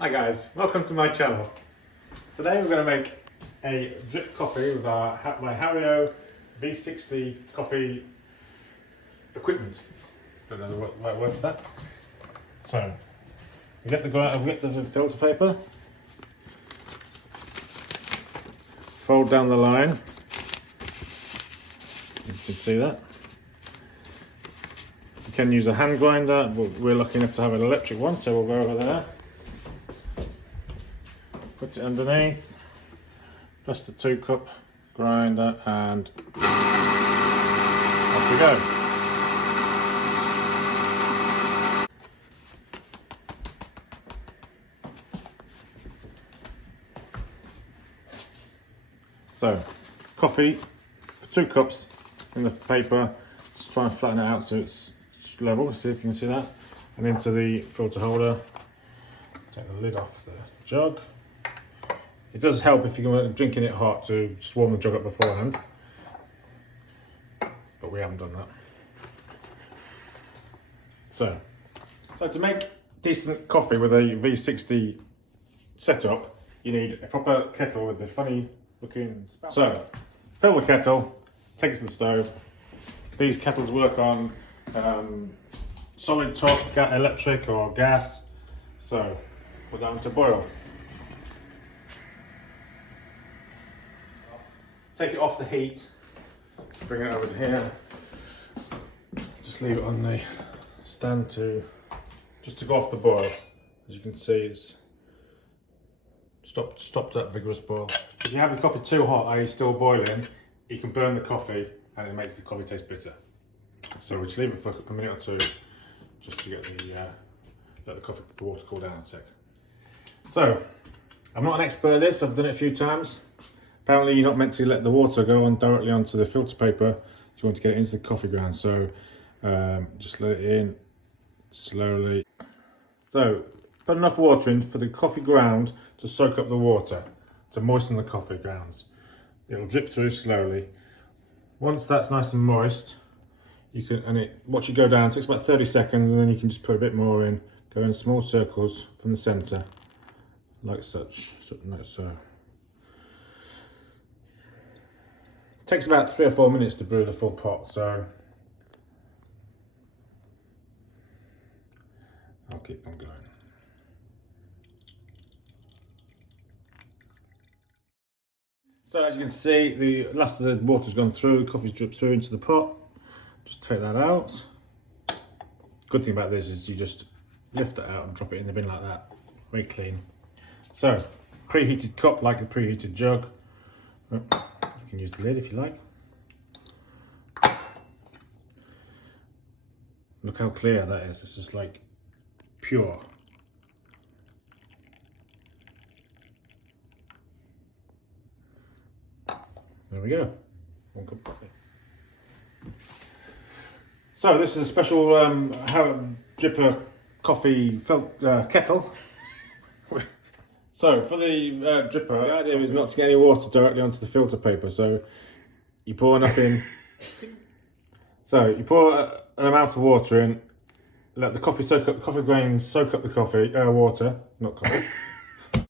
Hi guys, welcome to my channel. Today we're going to make a drip coffee with my Hario V60 coffee equipment. Don't know the right word for that. So, we get the filter paper, fold down the line, you can see that. You can use a hand grinder, but we're lucky enough to have an electric one, so we'll go over there. Put it underneath, press the 2-cup grinder, and off we go. So, coffee for 2 cups in the paper. Just try and flatten it out so it's level. See if you can see that. And into the filter holder. Take the lid off the jug. It does help if you're drinking it hot to just warm the jug up beforehand, but we haven't done that. So to make decent coffee with a V60 setup, you need a proper kettle with the funny looking spout. So fill the kettle, take it to the stove. These kettles work on solid top, electric or gas. So put that into boil. Take it off the heat, bring it over to here, just leave it on the stand just to go off the boil. As you can see, it's stopped that vigorous boil. If you have your coffee too hot, i.e. still boiling, you can burn the coffee and it makes the coffee taste bitter. So we'll just leave it for a minute or two, just to get let the water cool down a sec. So, I'm not an expert at this, I've done it a few times. Apparently you're not meant to let the water go on directly onto the filter paper if you want to get it into the coffee ground. So just let it in slowly. So put enough water in for the coffee ground to soak up the water, to moisten the coffee grounds. It'll drip through slowly. Once that's nice and moist, you can, watch it go down. It takes about 30 seconds, and then you can just put a bit more in. Go in small circles from the centre, like such, like so. Takes about 3 or 4 minutes to brew the full pot, so I'll keep on going. So as you can see, the last of the water's gone through, the coffee's dripped through into the pot. Just take that out. Good thing about this is you just lift it out and drop it in the bin like that. Very clean. So, preheated cup like a preheated jug. You can use the lid if you like. Look how clear that is. This is like pure. There we go. 1 cup coffee. So this is a special dripper coffee kettle. So for the dripper, the idea is not to get any water directly onto the filter paper. So you pour enough in. So you pour an amount of water in, let the coffee grains soak up the water, not coffee.